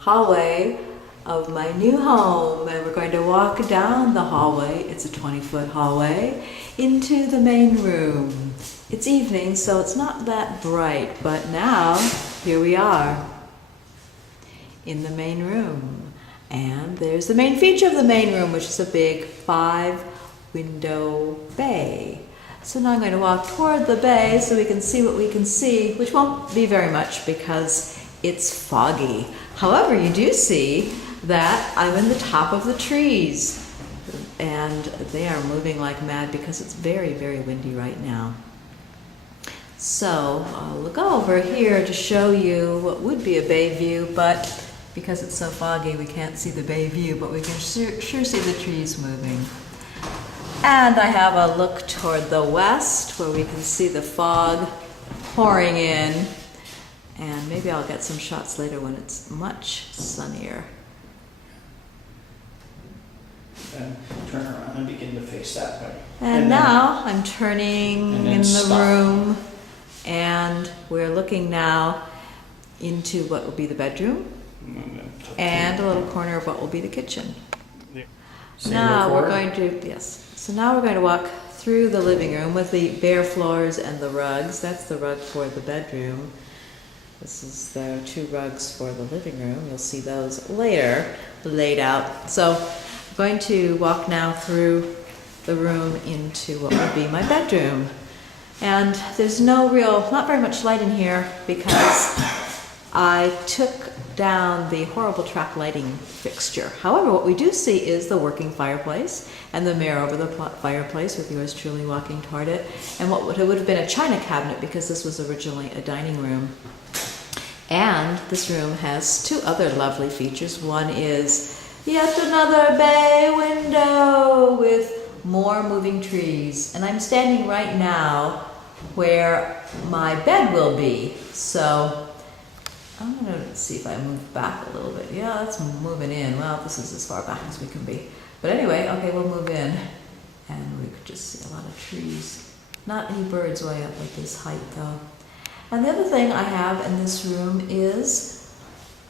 Hallway of my new home, and we're going to walk down the hallway. It's a 20-foot hallway into the main room. It's evening, so it's not that bright, but now here we are in the main room. And there's the main feature of the main room, which is a big 5-window bay. So now I'm going to walk toward the bay so we can see what we can see, which won't be very much because it's foggy. However, you do see that I'm in the top of the trees, and they are moving like mad because it's very, very windy right now. So I'll go over here to show you what would be a bay view, but because it's so foggy we can't see the bay view, but we can sure see the trees moving. And I have a look toward the west where we can see the fog pouring in, and maybe I'll get some shots later when it's much sunnier. And turn around and begin to face that way. And now I'm turning in the room, and we're looking now into what will be the bedroom and a little corner of what will be the kitchen. Now we're going to, so now we're going to walk through the living room with the bare floors and the rugs. That's the rug for the bedroom. This is the 2 rugs for the living room. You'll see those later laid out. So I'm going to walk now through the room into what would be my bedroom. And there's not very much light in here because I took down the horrible track lighting fixture. However, what we do see is the working fireplace and the mirror over the fireplace with yours truly walking toward it, and what would have been a china cabinet because this was originally a dining room. And this room has 2 other lovely features. One is yet another bay window with more moving trees. And I'm standing right now where my bed will be. So I'm going to see if I move back a little bit. Yeah, that's moving in. Well, this is as far back as we can be. But anyway, okay, we'll move in. And we could just see a lot of trees. Not any birds way up at this height, though. And the other thing I have in this room is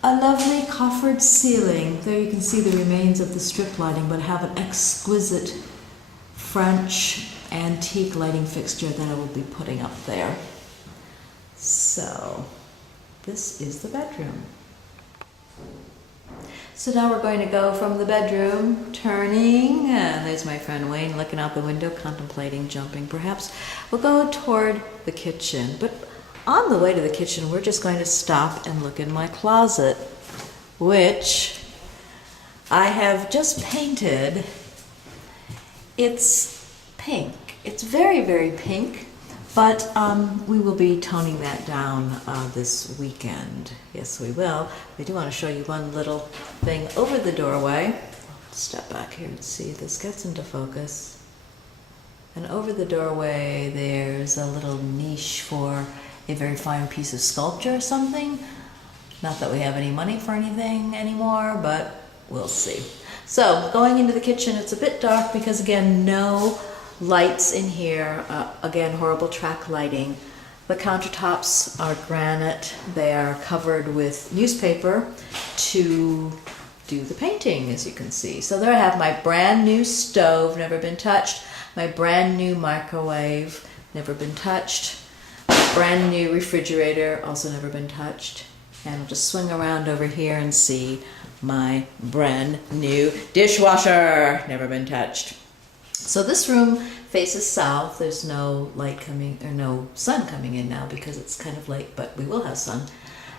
a lovely coffered ceiling. There you can see the remains of the strip lighting, but I have an exquisite French antique lighting fixture that I will be putting up there. So this is the bedroom. So now we're going to go from the bedroom, turning, and there's my friend Wayne looking out the window, contemplating jumping perhaps. We'll go toward the kitchen, but on the way to the kitchen, we're just going to stop and look in my closet, which I have just painted. It's pink. It's very, very pink, but we will be toning that down this weekend. Yes, we will. I do want to show you one little thing over the doorway. Step back here and see if this gets into focus. And over the doorway, there's a little niche for a very fine piece of sculpture or something. Not that we have any money for anything anymore, but we'll see. So going into the kitchen, it's a bit dark because again, no lights in here. Again, horrible track lighting. The countertops are granite. They are covered with newspaper to do the painting, as you can see. So there I have my brand new stove, never been touched. My brand new microwave, never been touched. Brand new refrigerator, also never been touched. And I'll just swing around over here and see my brand new dishwasher, never been touched. So this room faces south. There's no light coming, or no sun coming in now because it's kind of late, but we will have sun.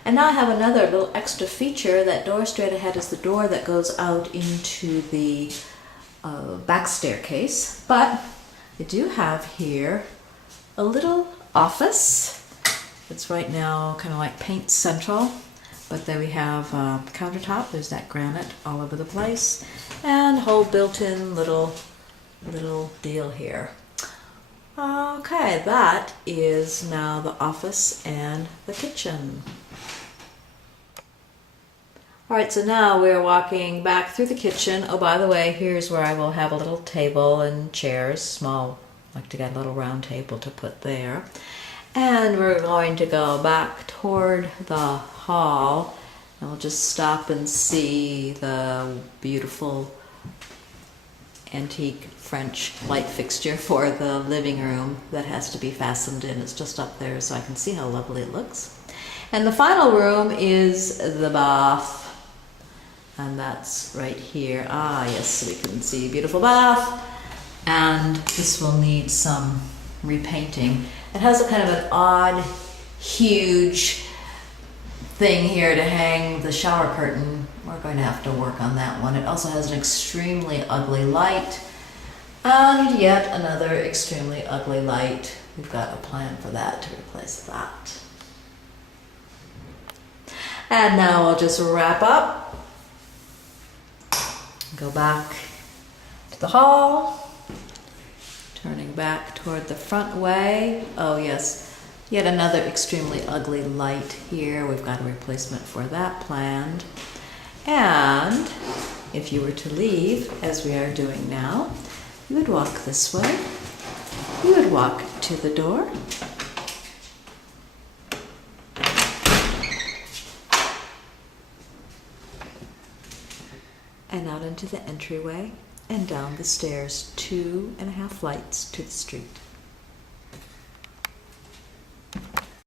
And now I have another little extra feature. That door straight ahead is the door that goes out into the back staircase. But I do have here a little office. It's right now kind of like paint central, but there we have countertop. There's that granite all over the place, and whole built-in little deal here. Okay, that is now the office and the kitchen. All right, so now we're walking back through the kitchen. Oh, by the way, here's where I will have a little table and chairs, small, like to get a little round table to put there. And we're going to go back toward the hall And we'll just stop and see the beautiful antique French light fixture for the living room that has to be fastened in. It's just up there so I can see how lovely it looks. And the final room is the bath. And that's right here. Ah, yes, we can see beautiful bath. And this will need some repainting. It has a kind of an odd, huge thing here to hang the shower curtain. We're going to have to work on that one. It also has an extremely ugly light and yet another extremely ugly light. We've got a plan for that to replace that. And now I'll just wrap up. Go back to the hall, turning back toward the front way. Oh yes, yet another extremely ugly light here. We've got a replacement for that planned. And if you were to leave, as we are doing now, you would walk this way. You would walk to the door. And out into the entryway and down the stairs, 2.5 flights to the street.